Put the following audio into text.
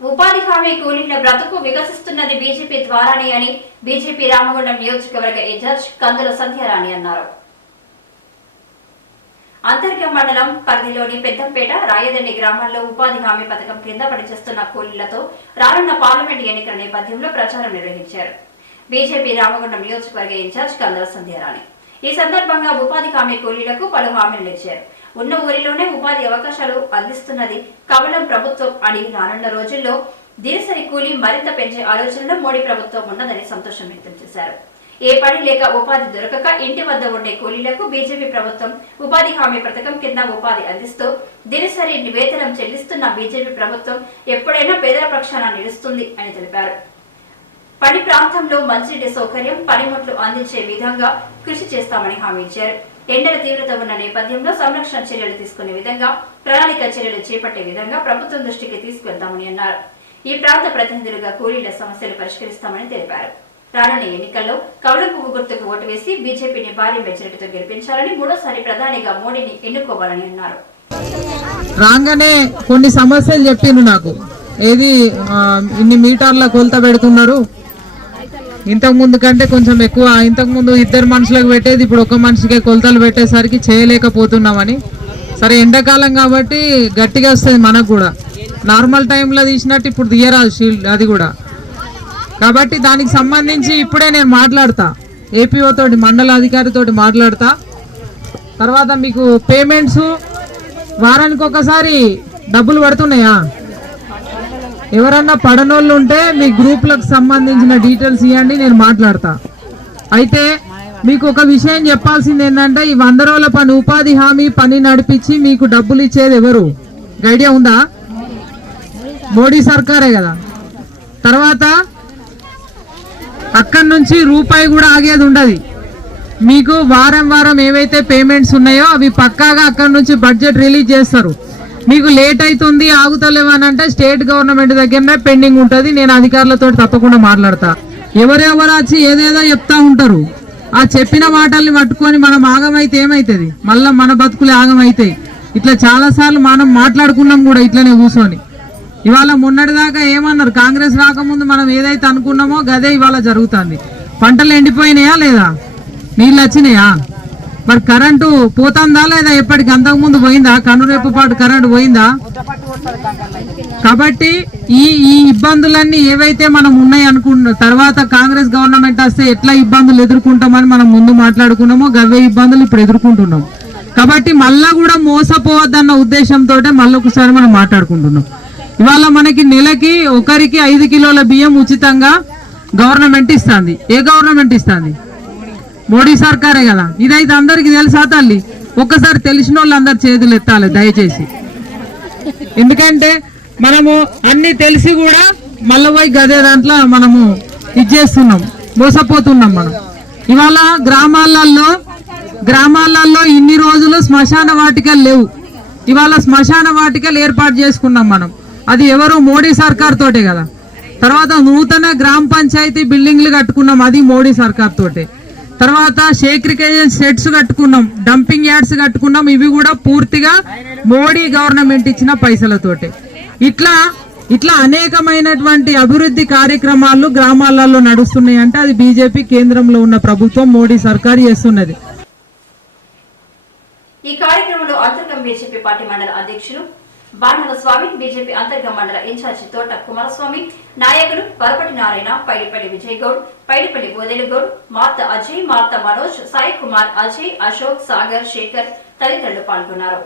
ఉపాధి హామీ కూలీల బ్రతుకు వికసిస్తున్నది బీజేపీ ద్వారానే అని బీజేపీ రామగుండం నియోజకవర్గ ఇన్ఛార్జ్ కందుల సంధ్యారాణి అన్నారు. అంతర్గ మండలం పరిధిలోని పెద్దంపేట రాయదండి గ్రామాల్లో ఉపాధి హామీ పథకం కింద పనిచేస్తున్న కూలీలతో రానున్న పార్లమెంట్ ఎన్నికల నేపథ్యంలో ప్రచారం నిర్వహించారు. బీజేపీ రామగుండం నియోజకవర్గ ఇన్ఛార్జ్ కందల సంధ్యారాణి. ఈ సందర్భంగా ఉపాధి హామీ కూలీలకు పలు హామీలు ఇచ్చారు. ఉన్న ఊరిలోనే ఉపాధి అవకాశాలు అందిస్తున్నది. కమలం ప్రభుత్వం అని రానున్న రోజుల్లో దినసరి కూలీ మరింత పెంచే ఆలోచనలో మోడీ ప్రభుత్వం ఉన్నదని సంతోషం వ్యక్తం చేశారు. ఏ పని లేక ఉపాధి దొరకక ఇంటి వద్ద ఉండే కూలీలకు బీజేపీ ప్రభుత్వం ఉపాధి హామీ పథకం కింద ఉపాధి అందిస్తూ దినసరి వేతనం చెల్లిస్తున్న బీజేపీ ప్రభుత్వం ఎప్పుడైనా పేదల పక్షాన నిలుస్తుంది అని తెలిపారు. పని ప్రాంతంలో మంచినీటి సౌకర్యం పనిముట్లు అందించే విధంగా కృషి చేస్తామని హామీ ఇచ్చారు. ఎండల తీవ్రత ఉన్న నేపథ్యంలో సంరక్షణ చర్యలు తీసుకునే విధంగా ప్రణాళిక చర్యలు చేపట్టే విధంగా ప్రభుత్వం దృష్టికి తీసుకెళ్తామని అన్నారు. ఈ ప్రాంత ప్రతినిధులుగా కూలీల సమస్యలు పరిష్కరిస్తామని తెలిపారు. రానున్న ఎన్నికల్లో కవల పువ్వు గుర్తుకు ఓటు వేసి బీజేపీని భారీ మెజారిటీతో గెలిపించాలని మూడోసారి ప్రధానిగా మోడీని ఎన్నుకోవాలని అన్నారు. రాగానే కొన్ని సమస్యలు చెప్పిండు నాకు. ఏది ఇన్ని మీటర్ల కొలత పెడుతున్నారు. ఇంతకు ముందు కంటే కొంచెం ఎక్కువ ఇంతకు ముందు ఇద్దరు మనుషులకు పెట్టేది ఇప్పుడు ఒక మనిషికే కొలతలు పెట్టేసరికి చేయలేకపోతున్నామని. సరే ఎండాకాలం కాబట్టి గట్టిగా వస్తుంది మనకు కూడా. నార్మల్ టైంలో తీసినట్టు ఇప్పుడు తీయరాదు షీల్డ్ అది కూడా. కాబట్టి దానికి సంబంధించి ఇప్పుడే నేను మాట్లాడతా. ఏపీఓ తోటి మండల అధికారితో మాట్లాడతా. తర్వాత మీకు పేమెంట్స్ వారానికి ఒకసారి డబ్బులు పడుతున్నాయా? ఎవరన్నా పడనోళ్ళు ఉంటే మీ గ్రూప్లకు సంబంధించిన డీటెయిల్స్ ఇవ్వండి నేను మాట్లాడతా. అయితే మీకు ఒక విషయం చెప్పాల్సింది ఏంటంటే ఈ వంద రోజుల పని ఉపాధి హామీ పని నడిపించి మీకు డబ్బులు ఇచ్చేది ఎవరు? ఐడియా ఉందా? మోడీ సర్కారే కదా. తర్వాత అక్కడి నుంచి రూపాయి కూడా ఆగేది ఉండదు. మీకు వారం వారం ఏవైతే పేమెంట్స్ ఉన్నాయో అవి పక్కాగా అక్కడి నుంచి బడ్జెట్ రిలీజ్ చేస్తారు. మీకు లేట్ అవుతుంది ఆగుతలేవని అంటే స్టేట్ గవర్నమెంట్ దగ్గరనే పెండింగ్ ఉంటుంది. నేను అధికారులతో తప్పకుండా మాట్లాడతా. ఎవరెవరు వచ్చి ఏదేదో చెప్తా ఉంటారు. ఆ చెప్పిన మాటల్ని పట్టుకొని మనం ఆగమైతే ఏమైతుంది? మళ్ళీ మన బతుకులు ఆగమైతాయి. ఇట్లా చాలాసార్లు మనం మాట్లాడుకున్నాం కూడా ఇట్లనే కూర్చొని. ఇవాళ మొన్నటిదాకా ఏమన్నారు? కాంగ్రెస్ రాకముందు మనం ఏదైతే అనుకున్నామో గదే ఇవాళ జరుగుతుంది. పంటలు ఎండిపోయినాయా లేదా? నీళ్ళు వచ్చినాయా? మరి కరెంటు పోతుందా లేదా ఎప్పటికి? అంతకు ముందు పోయిందా? కనురేపు పాటు కరెంటు పోయిందా? కాబట్టి ఈ ఈ ఇబ్బందులన్నీ ఏవైతే మనం ఉన్నాయి అనుకున్న తర్వాత కాంగ్రెస్ గవర్నమెంట్ వస్తే ఎట్లా ఇబ్బందులు ఎదుర్కొంటామని మనం ముందు మాట్లాడుకున్నామో గవే ఇబ్బందులు ఇప్పుడు ఎదుర్కొంటున్నాం. కాబట్టి మళ్ళా కూడా మోసపోవద్దన్న ఉద్దేశంతో మళ్ళీ ఒకసారి మనం మాట్లాడుకుంటున్నాం. ఇవాళ మనకి నెలకి ఒకరికి ఐదు కిలోల బియ్యం ఉచితంగా గవర్నమెంట్ ఇస్తుంది. ఏ గవర్నమెంట్ ఇస్తుంది? మోడీ సర్కారే కదా. ఇదైతే అందరికి తెలుసా తల్లి? ఒక్కసారి తెలిసిన వాళ్ళు అందరు చేతులు ఎత్తాలి దయచేసి. ఎందుకంటే మనము అన్ని తెలిసి కూడా మల్లవై గదే దాంట్లో మనము ఇది చేస్తున్నాం మోసపోతున్నాం మనం. ఇవాళ గ్రామాలలో గ్రామాలలో ఇన్ని రోజులు శ్మశాన వాటికలు లేవు. ఇవాళ శ్మశాన వాటికలు ఏర్పాటు చేసుకున్నాం మనం. అది ఎవరు మోడీ సర్కార్ తోటే కదా. తర్వాత నూతన గ్రామ పంచాయతీ బిల్డింగ్లు కట్టుకున్నాం అది మోడీ సర్కార్ తోటే. తర్వాత సేక్రికేషన్ సెట్స్ కట్టుకున్నాం డంపింగ్ యార్డ్స్ కట్టుకున్నాం ఇవి కూడా పూర్తిగా మోడీ గవర్నమెంట్ ఇచ్చిన పైసలతోటే. ఇట్లా ఇట్లా అనేకమైనటువంటి అభివృద్ధి కార్యక్రమాలు గ్రామాలలో నడుస్తున్నాయి అంటే అది బీజేపీ కేంద్రంలో ఉన్న ప్రభుత్వం మోడీ సర్కార్ చేస్తున్నది. ఈ కార్యక్రమంలో అంతర్గం బీజేపీ పార్టీ మండల అధ్యక్షులు బాణల స్వామి బీజేపీ అంతర్గ మండల ఇన్ఛార్జి తోట కుమారస్వామి నాయకులు పరపటి నారాయణ పైడిపల్లి విజయ్ గౌడ్ పైడిపల్లి బోదెలు మార్త అజయ్ మార్త మనోజ్ సాయి కుమార్ అజయ్ అశోక్ సాగర్ శేఖర్ తదితరులు పాల్గొన్నారు.